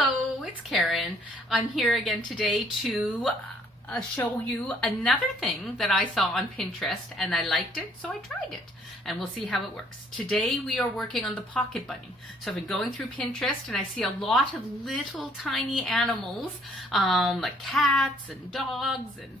Hello, it's Karen. I'm here again today to show you another thing that I saw on Pinterest and I liked it, so I tried it. And we'll see how it works. Today we are working on the pocket bunny. So I've been going through Pinterest and I see a lot of little tiny animals, like cats and dogs and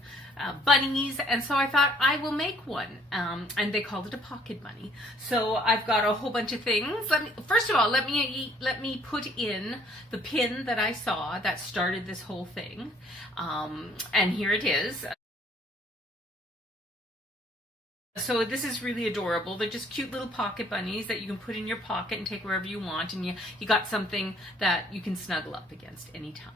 bunnies, and so I thought I will make one, and they called it a pocket bunny. So I've got a whole bunch of things. First of all, let me put in the pin that I saw that started this whole thing, and here it is. So this is really adorable. They're just cute little pocket bunnies that you can put in your pocket and take wherever you want, and you got something that you can snuggle up against anytime.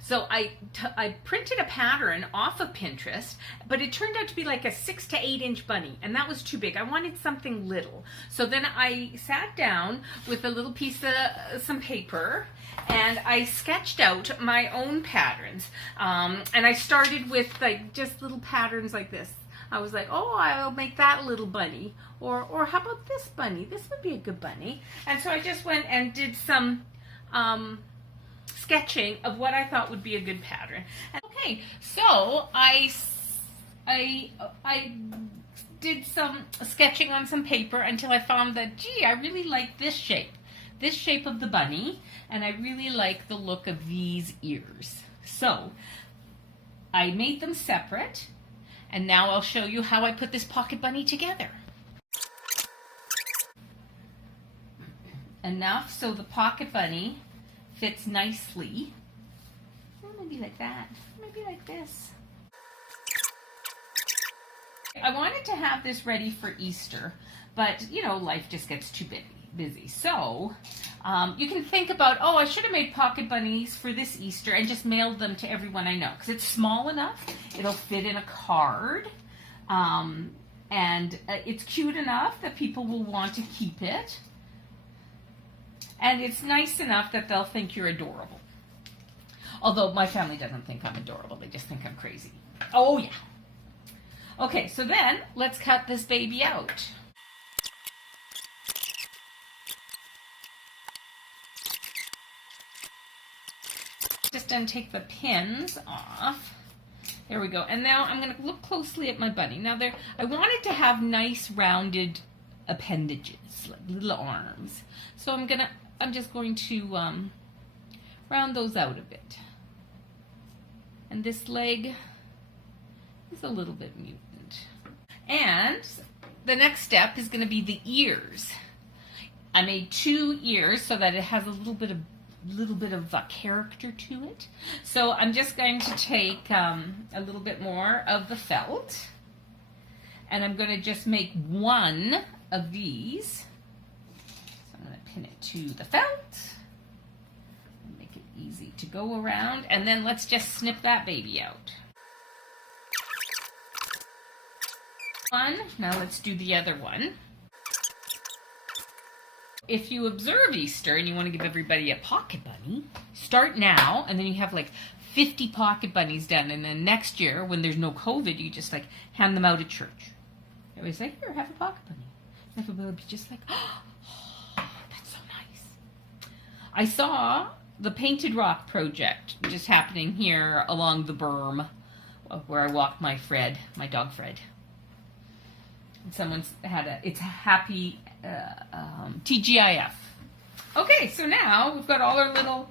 So I printed a pattern off of Pinterest, but it turned out to be like a 6 to 8 inch bunny, and that was too big. I wanted something little. So then I sat down with a little piece of some paper and I sketched out my own patterns. And I started with like just little patterns like this. I was like, oh, I'll make that little bunny. Or how about this bunny? This would be a good bunny. And so I just went and did some sketching of what I thought would be a good pattern. Okay, so I did some sketching on some paper until I found that, gee, I really like this shape of the bunny, and I really like the look of these ears. So I made them separate, and now I'll show you how I put this pocket bunny together. Enough so the pocket bunny fits nicely. Maybe like that, maybe like this. I wanted to have this ready for Easter, but you know, life just gets too busy. So you can think about, oh, I should have made pocket bunnies for this Easter and just mailed them to everyone I know, because it's small enough, it'll fit in a card, and it's cute enough that people will want to keep it. And it's nice enough that they'll think you're adorable. Although my family doesn't think I'm adorable. They just think I'm crazy. Oh, yeah. Okay, so then let's cut this baby out. Just untake the pins off. There we go. And now I'm going to look closely at my bunny. Now I wanted to have nice rounded appendages, like little arms. So I'm just going to round those out a bit. And this leg is a little bit mutant. And the next step is going to be the ears. I made 2 ears so that it has a little bit of character to it. So I'm just going to take a little bit more of the felt, and I'm going to just make one of these. I'm going to pin it to the felt, make it easy to go around, and then let's just snip that baby out. Now let's do the other one. If you observe Easter and you want to give everybody a pocket bunny, start now, and then you have like 50 pocket bunnies done, and then next year, when there's no COVID, you just like hand them out at church. Everybody's like, here, have a pocket bunny. And everybody will be just like, oh, that's so nice. I saw the Painted Rock project just happening here along the berm where I walked my dog Fred. And someone's it's a happy TGIF. Okay, so now we've got all our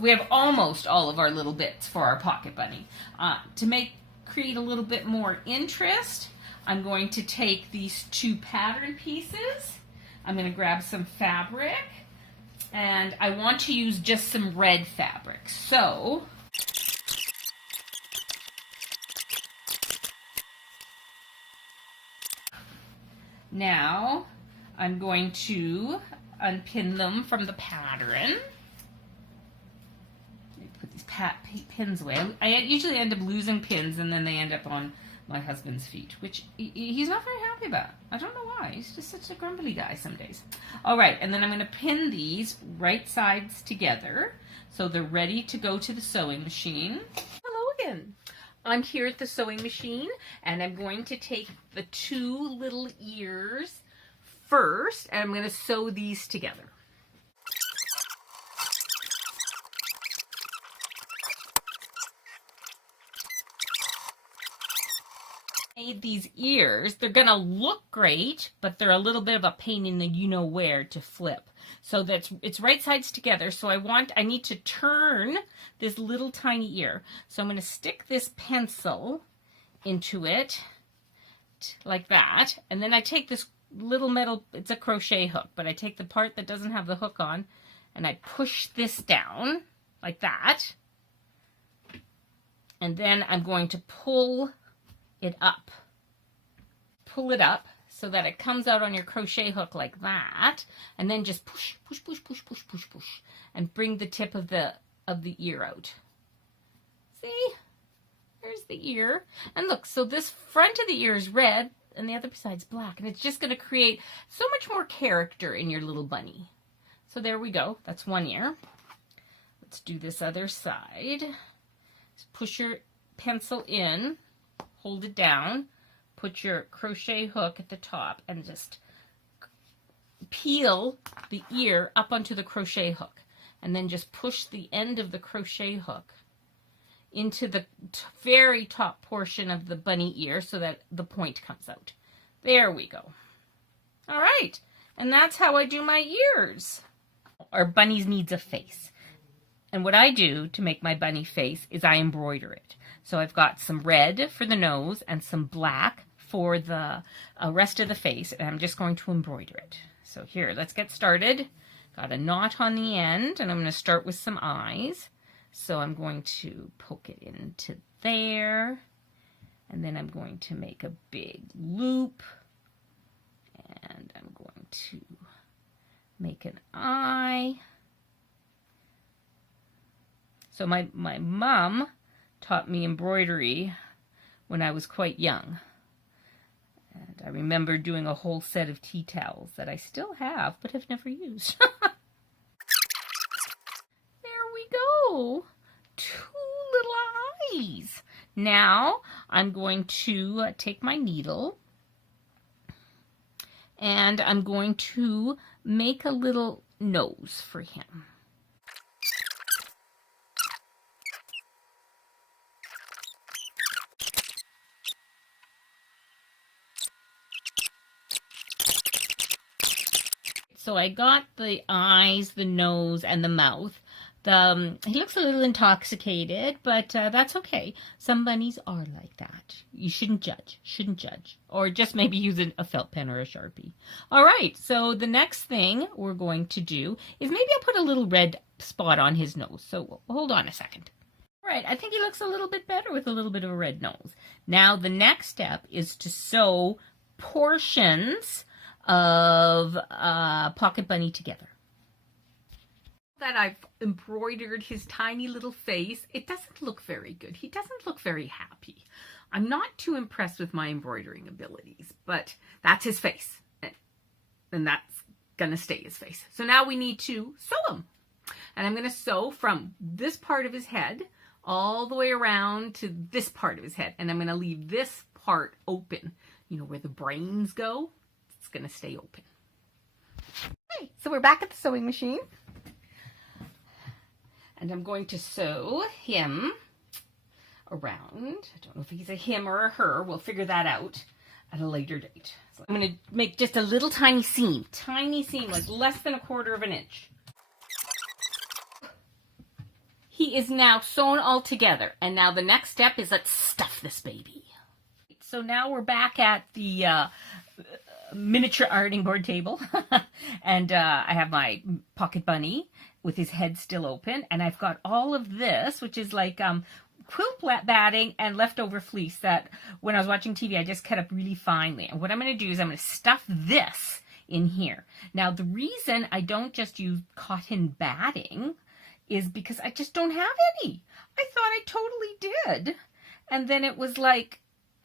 we have almost all of our little bits for our pocket bunny. To create a little bit more interest, I'm going to take these 2 pattern pieces. I'm going to grab some fabric, and I want to use just some red fabric. So now I'm going to unpin them from the pattern. Put these pins away. I usually end up losing pins, and then they end up on my husband's feet, which he's not very happy about. I don't know why. He's just such a grumbly guy some days. All right, and then I'm going to pin these right sides together so they're ready to go to the sewing machine. Hello again. I'm here at the sewing machine, and I'm going to take the 2 little ears first, and I'm going to sew these together. made these ears. They're gonna look great, but they're a little bit of a pain in the you-know-where to flip. So it's right sides together. So I need to turn this little tiny ear. So I'm gonna stick this pencil into it like that. And then I take this little metal, it's a crochet hook, but I take the part that doesn't have the hook on and I push this down like that. And then I'm going to pull it up. Pull it up so that it comes out on your crochet hook like that. And then just push, push, push, push, push, push, push. And bring the tip of the ear out. See? There's the ear. And look, so this front of the ear is red and the other side's black. And it's just going to create so much more character in your little bunny. So there we go. That's one ear. Let's do this other side. Just push your pencil in, hold it down, put your crochet hook at the top, and just peel the ear up onto the crochet hook. And then just push the end of the crochet hook into the very top portion of the bunny ear so that the point comes out. There we go. All right. And that's how I do my ears. Our bunny's needs a face. And what I do to make my bunny face is I embroider it. So I've got some red for the nose and some black for the rest of the face. And I'm just going to embroider it. So here, let's get started. Got a knot on the end and I'm going to start with some eyes. So I'm going to poke it into there. And then I'm going to make a big loop. And I'm going to make an eye. So my mom taught me embroidery when I was quite young. And I remember doing a whole set of tea towels that I still have, but have never used. There we go. 2 little eyes. Now I'm going to take my needle and I'm going to make a little nose for him. So I got the eyes, the nose, and the mouth. He looks a little intoxicated, but that's okay. Some bunnies are like that. You shouldn't judge. Shouldn't judge. Or just maybe use a felt pen or a Sharpie. All right, so the next thing we're going to do is maybe I'll put a little red spot on his nose. So hold on a second. All right, I think he looks a little bit better with a little bit of a red nose. Now the next step is to sew portions of Pocket Bunny together. That I've embroidered his tiny little face, it doesn't look very good. He doesn't look very happy. I'm not too impressed with my embroidering abilities, but that's his face. And that's gonna stay his face. So now we need to sew him. And I'm gonna sew from this part of his head all the way around to this part of his head. And I'm gonna leave this part open. You know, where the brains go, it's gonna stay open. Okay, so we're back at the sewing machine. And I'm going to sew him around. I don't know if he's a him or a her. We'll figure that out at a later date. So I'm going to make just a little tiny seam, like less than 1/4 of an inch. He is now sewn all together. And now the next step is let's stuff this baby. So now we're back at the miniature ironing board table. And I have my Pocket Bunny with his head still open. And I've got all of this, which is like quilt batting and leftover fleece that when I was watching TV, I just cut up really finely. And what I'm going to do is I'm going to stuff this in here. Now, the reason I don't just use cotton batting is because I just don't have any. I thought I totally did. And then it was like,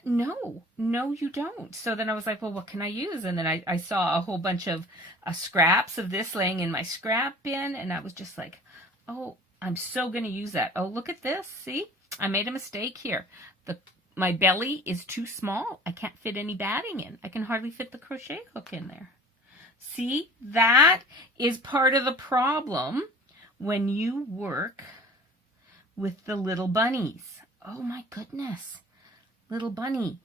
no, you don't. So then I was like, well, what can I use? And then I saw a whole bunch of scraps of this laying in my scrap bin. And I was just like, oh, I'm so going to use that. Oh, look at this. See, I made a mistake here. My belly is too small. I can't fit any batting in. I can hardly fit the crochet hook in there. See, that is part of the problem when you work with the little bunnies. Oh my goodness. Little bunny,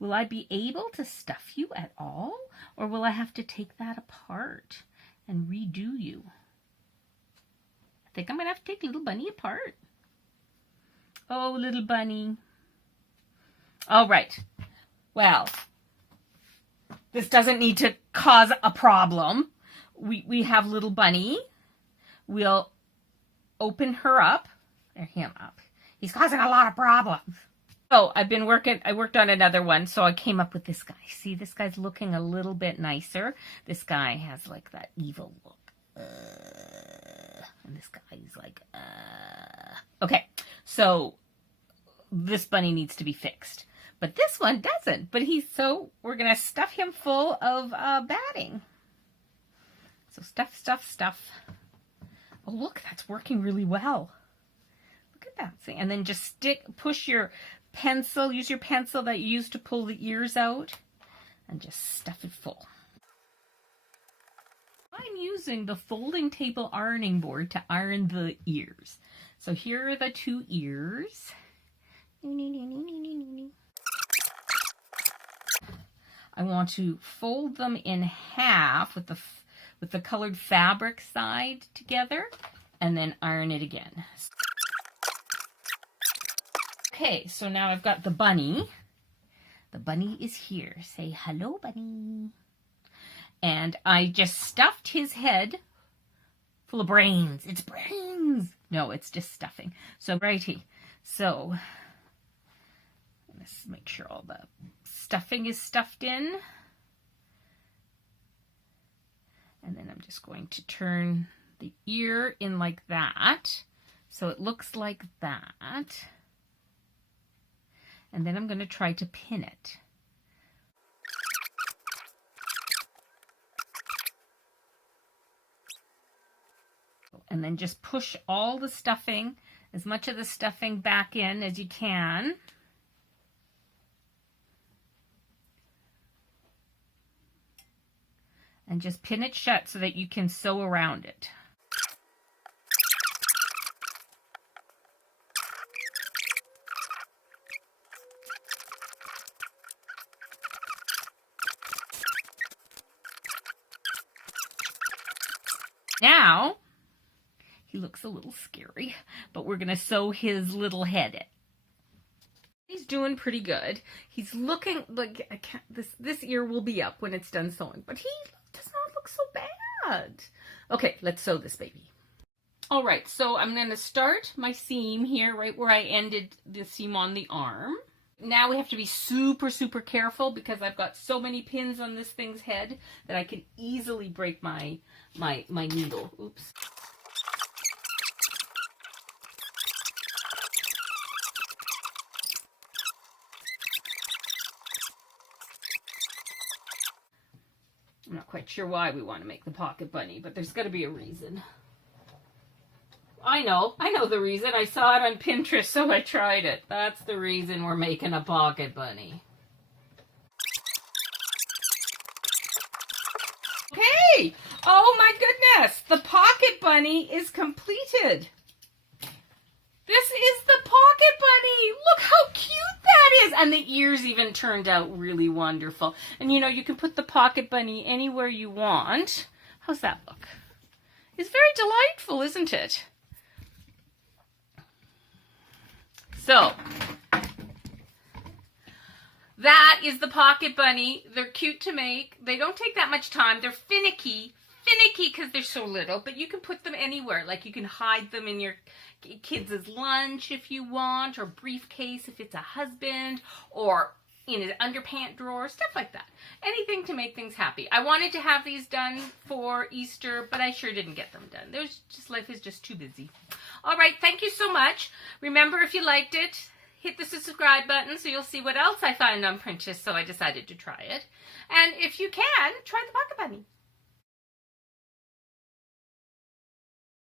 Will I be able to stuff you at all? Or will I have to take that apart and redo you? I think I'm going to have to take little bunny apart. Oh, little bunny. All right. Well, this doesn't need to cause a problem. We have little bunny. We'll open her up. Or him up. He's causing a lot of problems. So I worked on another one, so I came up with this guy. See, this guy's looking a little bit nicer. This guy has like that evil look. And this guy's like, Okay, so this bunny needs to be fixed. But this one doesn't. But we're going to stuff him full of batting. So stuff. Oh, look, that's working really well. Look at that. See? And then just push your pencil, use your pencil that you used to pull the ears out, and just stuff it full. I'm using the folding table ironing board to iron the ears. So here are the 2 ears. I want to fold them in half with the colored fabric side together, and then iron it again. Okay, so now I've got the bunny. The bunny is here. Say hello, bunny. And I just stuffed his head full of brains. It's brains. No, it's just stuffing. So righty. So let's make sure all the stuffing is stuffed in. And then I'm just going to turn the ear in like that. So it looks like that. And then I'm going to try to pin it. And then just push all the stuffing, as much of the stuffing back in as you can. And just pin it shut so that you can sew around it. Now, he looks a little scary, but we're going to sew his little head in. He's doing pretty good. He's looking like this ear will be up when it's done sewing, but he does not look so bad. Okay, let's sew this baby. All right, so I'm going to start my seam here right where I ended the seam on the arm. Now we have to be super, super careful because I've got so many pins on this thing's head that I can easily break my needle. Oops. I'm not quite sure why we want to make the pocket bunny, but there's got to be a reason. I know the reason. I saw it on Pinterest, so I tried it. That's the reason we're making a pocket bunny. Okay! Oh my goodness! The pocket bunny is completed. This is the pocket bunny! Look how cute that is! And the ears even turned out really wonderful. And you know, you can put the pocket bunny anywhere you want. How's that look? It's very delightful, isn't it? So, that is the pocket bunny. They're cute to make. They don't take that much time. They're finicky because they're so little, but you can put them anywhere. Like you can hide them in your kids' lunch if you want, or briefcase if it's a husband, or in his underpant drawer, stuff like that. Anything to make things happy. I wanted to have these done for Easter, but I sure didn't get them done. Life is just too busy. All right, thank you so much. Remember, if you liked it, hit the subscribe button so you'll see what else I find on Pinterest, so I decided to try it. And if you can, try the pocket bunny.